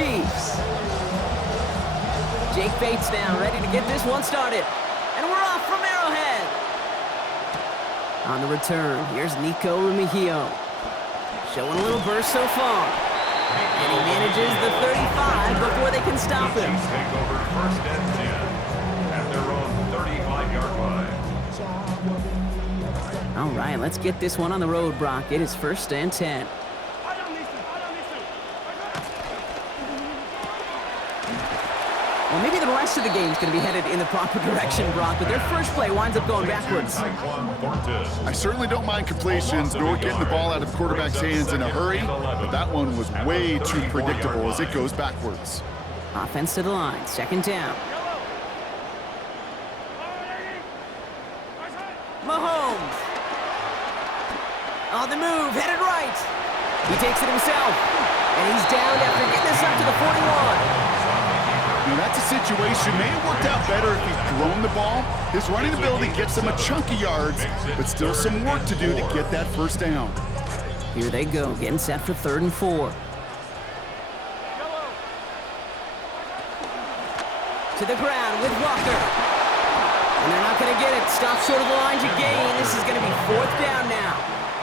Chiefs. Jake Bates now ready to get this one started. And we're off from Arrowhead. On the return, here's Nico Remigio. Showing a little burst so far. And he manages the 35 before they can stop him. Chiefs take over first and 10 at their own 35-yard line. All right, let's get this one on the road, Brock. It is first and 10. Well, maybe the rest of the game's going to be headed in the proper direction, Brock, but their first play winds up going backwards. I certainly don't mind completions, nor getting the ball out of the quarterback's hands in a hurry, but that one was way too predictable as it goes backwards. Offense to the line, second down. Mahomes. On the move, headed right. He takes it himself, and he's down after getting this up to the 41. Now that's a situation, may have worked out better if he'd thrown the ball. His running ability gets him a chunk of yards, but still some work to do to get that first down. Here they go, getting set for 3rd and 4. To the ground with Walker. And they're not going to get it. Stop short of the line to gain. This is going to be 4th down now.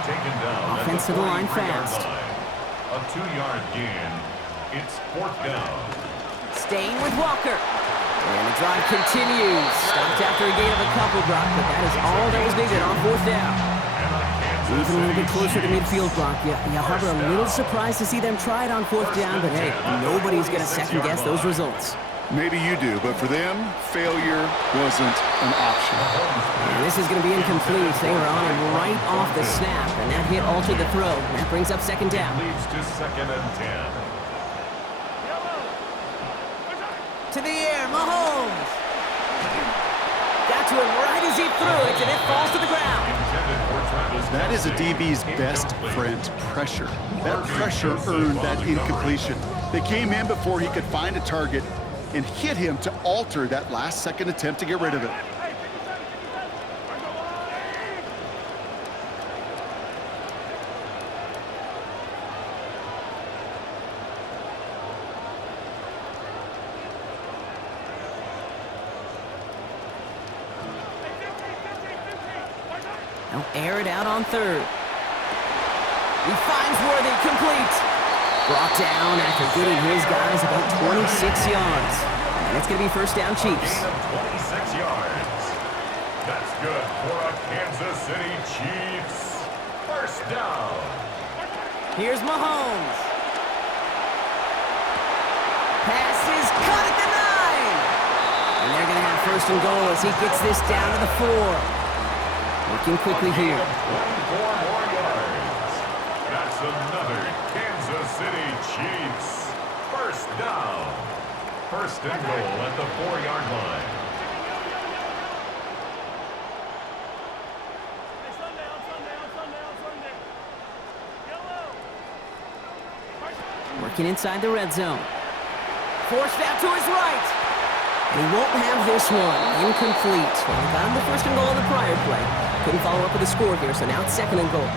Taken down. Offense to the line fast. A 2-yard gain. It's 4th down. Staying with Walker. And the drive continues. Stopped after a gain of a couple, Brock, but that is all that was needed on 4th down. Even a little bit closer to midfield, Brock. You hover a little surprised to see them try it on 4th down, but hey, nobody's going to second-guess those results. Maybe you do, but for them, failure wasn't an option. And this is going to be incomplete. They were on him right off the snap, and that hit altered the throw. And that brings up 2nd down. Leads to 2nd and 10. To the air, Mahomes. Got to him right as he threw it, and it falls to the ground. That is a DB's best friend, pressure. That pressure earned that incompletion. They came in before he could find a target and hit him to alter that last-second attempt to get rid of it. Now air it out on 3rd. He finds Worthy, complete. Brought down after getting his guys about 26 yards. And it's going to be 1st down Chiefs. 26 yards. That's good for a Kansas City Chiefs. 1st down. Here's Mahomes. Pass is caught at the 9. And they're going to have 1st and goal as he gets this down to the 4. Working quickly here. 24 more yards. That's another Kansas City Chiefs. 1st down. 1st and goal at the 4-yard line. Working inside the red zone. Forced out to his right. And he won't have this one. Incomplete. Well, he got him the 1st and goal on the prior play. Couldn't follow up with a score here, so now it's 2nd and goal.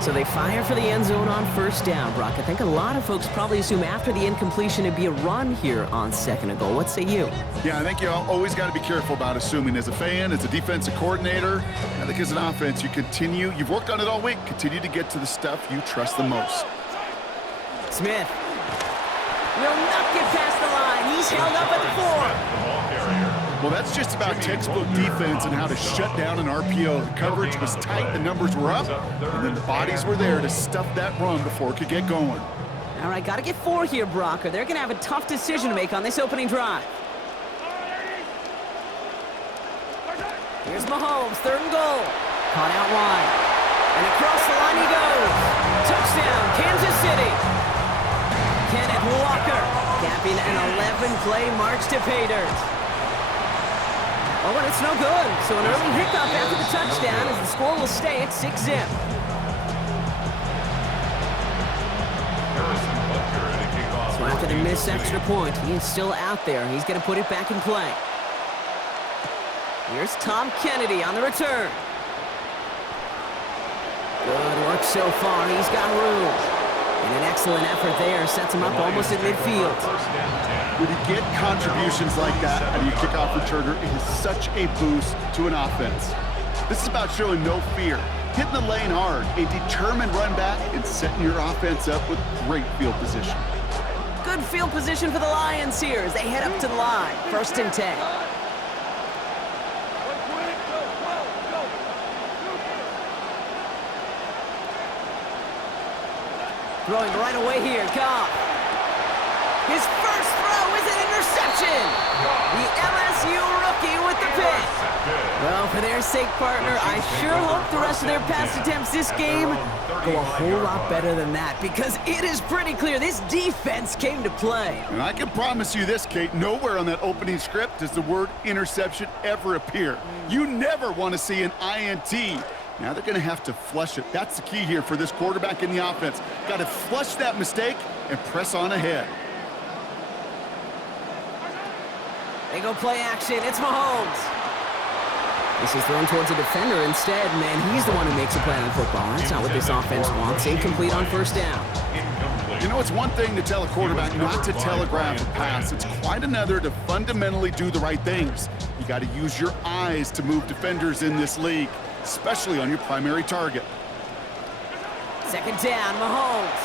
So they fire for the end zone on 1st down, Brock. I think a lot of folks probably assume after the incompletion it'd be a run here on 2nd and goal. What say you? Yeah, I think you always got to be careful about assuming. As a fan, as a defensive coordinator, I think as an offense, you've worked on it all week, continue to get to the stuff you trust the most. Smith will not get past the line. He's held up at the 4. Well, that's just about textbook defense and how to shut down an RPO. The coverage was tight, the numbers were up, and then the bodies were there to stuff that run before it could get going. All right, got to get 4 here, Brock, or they're going to have a tough decision to make on this opening drive. Here's Mahomes, 3rd and goal. Caught out wide. And across the line he goes. Touchdown, Kansas City. Kenneth Walker capping an 11-play march to pay dirt. Oh, and it's no good. So an early hiccup after the touchdown as the score will stay at 6-zip. So after the missed extra point, he is still out there. He's going to put it back in play. Here's Tom Kennedy on the return. Good work so far. He's got room. And an excellent effort there sets him up almost at midfield. When you get contributions like that out of your kickoff returner, it is such a boost to an offense. This is about showing no fear, hitting the lane hard, a determined run back, and setting your offense up with great field position. Good field position for the Lions here as they head up to the line. 1st and 10. Throwing right away here, Goff. His first throw is an interception. The LSU rookie with the pick. Well, for their sake, partner, I sure hope the rest of their pass attempts this game go a whole lot better than that, because it is pretty clear this defense came to play. And I can promise you this, Kate, nowhere on that opening script does the word interception ever appear. You never want to see an INT. Now they're going to have to flush it. That's the key here for this quarterback in the offense. Got to flush that mistake and press on ahead. They go play action. It's Mahomes. This is thrown towards a defender instead. Man, he's the one who makes a play on the football. That's not what this offense wants. Incomplete on 1st down. You know, it's one thing to tell a quarterback not to telegraph a pass. It's quite another to fundamentally do the right things. You got to use your eyes to move defenders in this league, especially on your primary target. 2nd down, Mahomes.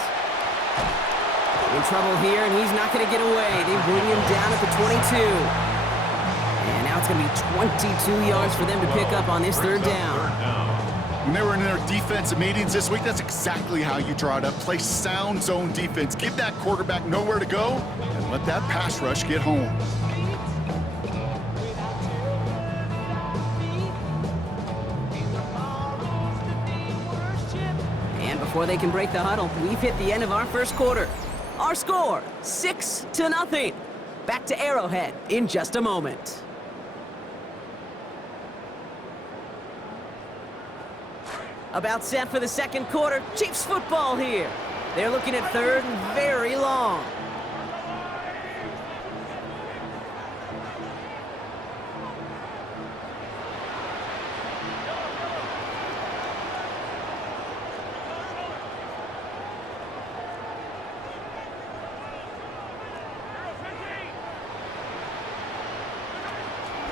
In trouble here, and he's not going to get away. They bring him down at the 22. And now it's going to be 22 yards for them to pick up on this 3rd down. When they were in their defensive meetings this week, that's exactly how you draw it up. Play sound zone defense. Give that quarterback nowhere to go, and let that pass rush get home. And before they can break the huddle, we've hit the end of our 1st quarter. Our score, 6-0. Back to Arrowhead in just a moment. About set for the 2nd quarter. Chiefs football here. They're looking at 3rd and very long.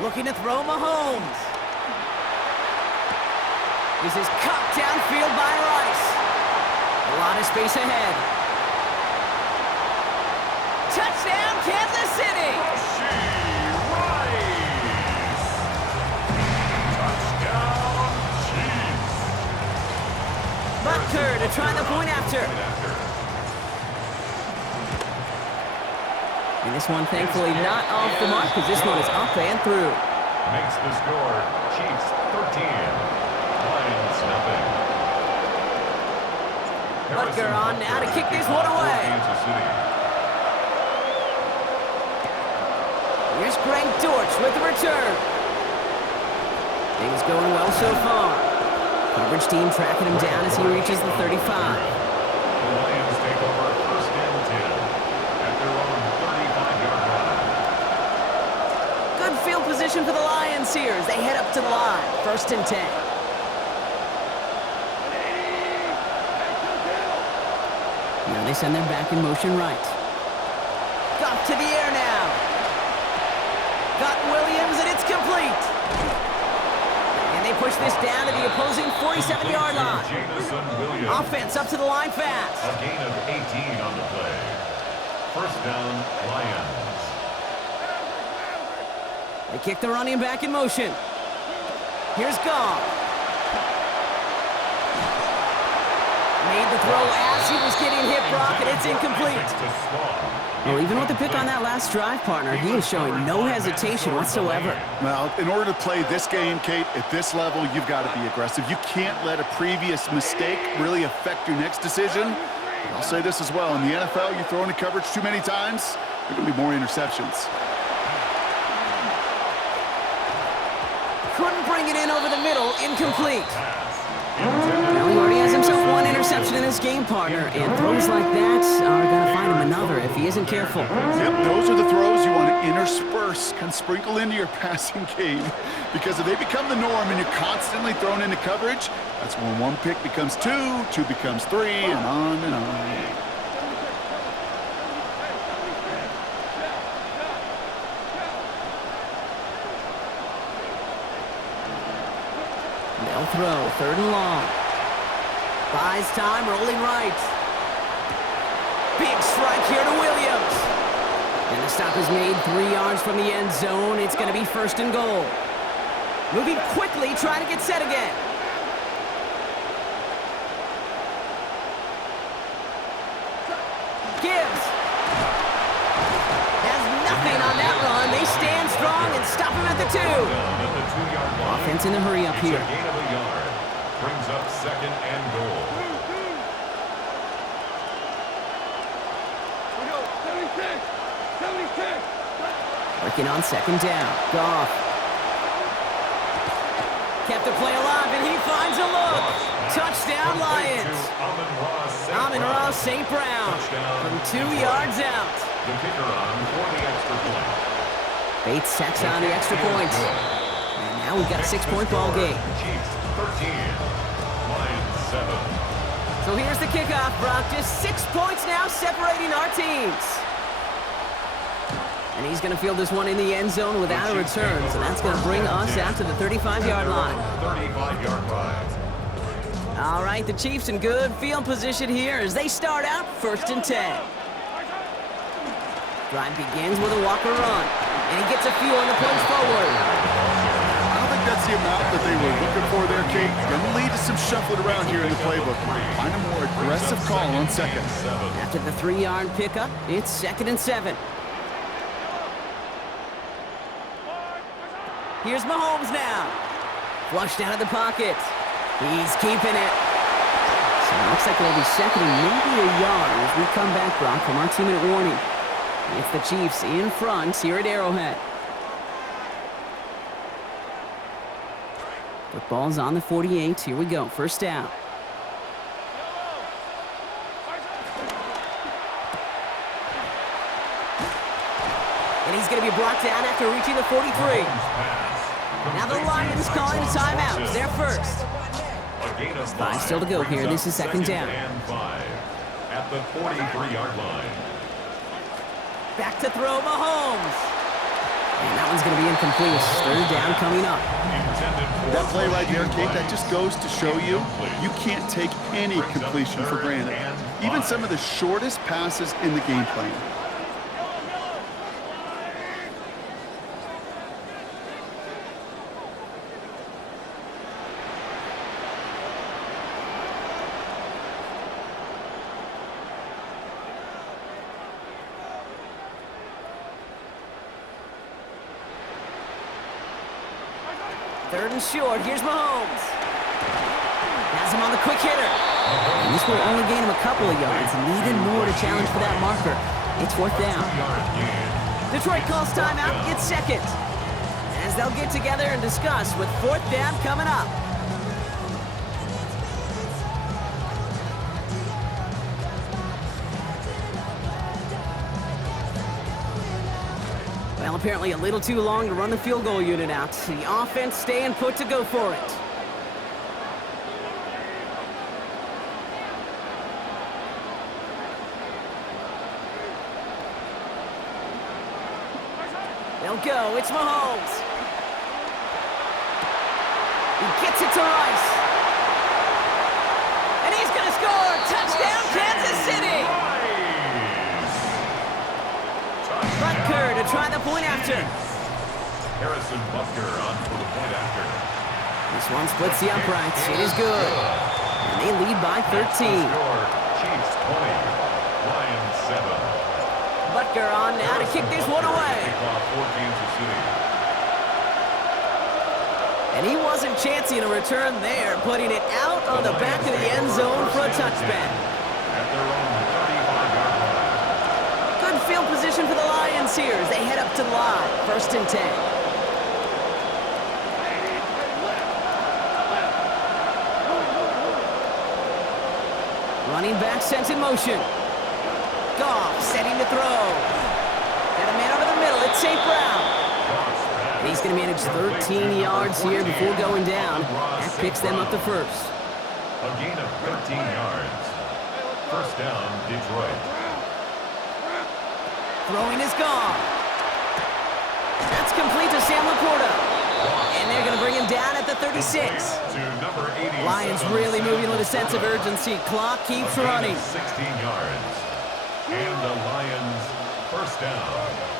Looking to throw Mahomes. This is cut downfield by Rice. A lot of space ahead. Touchdown, Kansas City! Rice! Touchdown, Chiefs! Butker to try the point after. And this one, thankfully, not off the mark, because this one is up and through. Makes the score Chiefs 13, Lions nothing. Butker on now to kick this one away. Kansas City. Here's Greg Dortch with the return. Things going well so far. Coverage team tracking him down as he reaches the 35. The Lions take over 1st and 10 at their own 35-yard line. Good field position for the Lions here as they head up to the line. 1st and 10. Now they send them back in motion right. Goff to the air now. Got Williams, and it's complete. And they push this down to the opposing 47-yard line. Jameson Williams. Offense up to the line fast. A gain of 18 on the play. 1st down, Lions. They kick the running back in motion. Here's Goff. Made the throw as he was getting hit, Brock, and it's incomplete. Well, even with the pick on that last drive, partner, he is showing no hesitation whatsoever. Well, in order to play this game, Kate, at this level, you've got to be aggressive. You can't let a previous mistake really affect your next decision. But I'll say this as well. In the NFL, you throw into coverage too many times, there are going to be more interceptions. Couldn't bring it in over the middle, incomplete. Well, he already has himself one interception in his game, partner, and throws like that are going to find him another if he isn't careful. Yep, those are the throws you want to intersperse, kind of sprinkle into your passing game, because if they become the norm and you're constantly thrown into coverage, that's when one pick becomes two, two becomes three, and on and on. They'll throw, 3rd and long. Buys time, rolling right. Big strike here to Williams. And the stop is made 3 yards from the end zone. It's going to be 1st and goal. Moving quickly, trying to get set again. Gibbs has nothing on that run. They stand strong and stop him at the 2. Offense in the hurry up here. It's a gain of a yard. Brings up 2nd and goal. Working on 2nd down. Goff. Kept the play alive, and he finds a look. Touchdown, Lions. Amon-Ra St. Brown from 2 yards out. The kicker on for the extra point. Bates tacks on the extra point. And now we've got a 6-point ball game. Chiefs 13, Lions 7. So here's the kickoff, Brock. Just 6 points now separating our teams. And he's going to field this one in the end zone without a return. So that's going to bring us out to the 35-yard line. 35-yard line. All right, the Chiefs in good field position here as they start out 1st and 10. Drive begins with a Walker run. And he gets a few on the punch forward. I don't think that's the amount that they were looking for there, Kate. Going to lead to some shuffling around here in the playbook. Find a more aggressive call on 2nd. After the 3-yard pickup, it's 2nd and 7. Here's Mahomes now. Flushed out of the pocket. He's keeping it. So it looks like it'll be 2nd and maybe a yard as we come back, Brock, from our 2-minute warning. It's the Chiefs in front here at Arrowhead. Football's on the 48. Here we go. 1st down. And he's going to be brought down after reaching the 43. Now the Lions calling a timeout. It's their first. 5 still to go here. This is 2nd down. And 5 at the 43-yard line. Back to throw, Mahomes. And that one's going to be incomplete. 3rd down coming up. That play right there, Kate, that just goes to show you, you can't take any completion for granted. Even some of the shortest passes in the game plan. Third and short. Here's Mahomes. Has him on the quick hitter. And this will only gain him a couple of yards. Needed more to challenge for that marker. It's 4th down. Detroit calls timeout. It's 2nd. As they'll get together and discuss with 4th down coming up. Well, apparently a little too long to run the field goal unit out. The offense staying put to go for it. They'll go. It's Mahomes. He gets it to Rice. And he's going to score. Touchdown, Kansas City. Butker to try the point after. Harrison Butker on for the point after. This one splits the uprights. It is good. And they lead by 13. Chiefs 20, Lions 7. Butker on now to kick this one away. Kickoff for Kansas City. And he wasn't chancing a return there, putting it out on the back of the end zone for a touchback. At their own 35-yard line. Good field position for the Lions here as they head up to the line. 1st and 10. Running back sent in motion. Goff setting to throw. Got a man over the middle. It's St. Brown. And he's going to manage 13 yards here before going down. That picks them up to first. A gain of 13 yards. 1st down, Detroit. Throwing is gone. That's complete to Sam Laporta. And they're going to bring him down at the 36. To number 87, Lions really moving with a sense of urgency. Clock keeps running. 16 yards. And the Lions first down.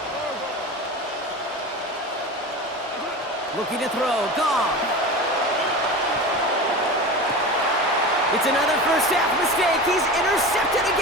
Looking to throw. Goff. It's another first half mistake. He's intercepted